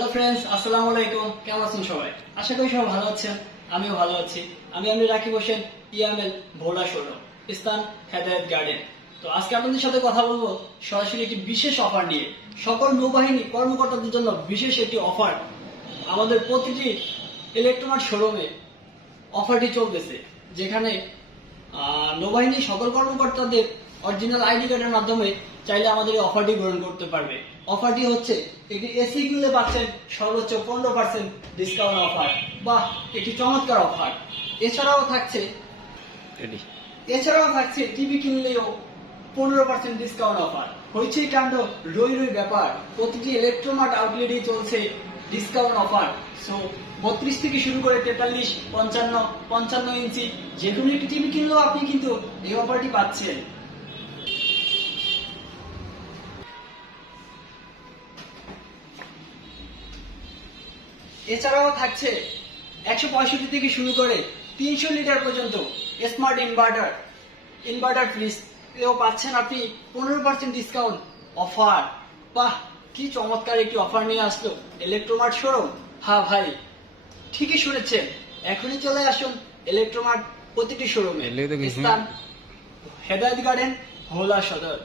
Hello friends, আসসালামু আলাইকুম। কেমন আছেন সবাই? আশা করি সবাই ভালো আছেন, আমিও ভালো আছি। আমি আমি রাকিব হোসেন, ইয়ামেল ভোলা শোরুম স্থান হেদায়ত গার্ডেন। তো আজকে আপনাদের সাথে কথা বলব সরাসরি একটি বিশেষ অফার নিয়ে। সকল নৌবাহিনী কর্মকর্তাদের জন্য বিশেষ একটি অফার আমাদের প্রতিটি ইলেকট্রোমার্ট শোরুমে অফারটি চলতেছে। যেখানে নৌবাহিনী সকল কর্মকর্তাদের অরিজিনাল আইডি কার্ডের মাধ্যমে চাইলে আমাদের এই অফারটি গ্রহণ করতে পারবে। অফারটি হচ্ছে একটি এসি কিনলে পাচ্ছেন সর্বোচ্চ পনেরো পার্সেন্ট ডিসকাউন্ট অফার বা একটি চমৎকার অফার এছাড়াও থাকছে এছাড়াও থাকছে টিভি কিনলেও পনেরো পার্সেন্ট ডিসকাউন্ট অফার হয়েছে কাণ্ড রই রই ব্যাপার। প্রতিটি ইলেকট্রোমার্ট আউটলেটে চলছে ডিসকাউন্ট অফার সো বত্রিশ থেকে শুরু করে তেতাল্লিশ পঞ্চান্ন পঞ্চান্ন ইঞ্চি যে কোনো একটি টিভি কিনলেও আপনি কিন্তু এই অফারটি পাচ্ছেন। এছাড়াও থাকছে একশো পঁয়ষট্টি থেকে শুরু করে তিনশো লিটার পর্যন্ত স্মার্ট ইনভার্টার ইনভার্টার ফ্রিজ এও পাচ্ছেন আপনি পনেরো পার্সেন্ট ডিসকাউন্ট অফার বাহ কি চমৎকার একটি অফার নিয়ে আসলো ইলেকট্রোমার্ট শোরুম হা ভাই ঠিকই শুনেছেন। এখনই চলে আসুন ইলেকট্রোমার্ট প্রতিটি শোরুমে। স্থান হেদায়ত গার্ডেন হোলা সদর।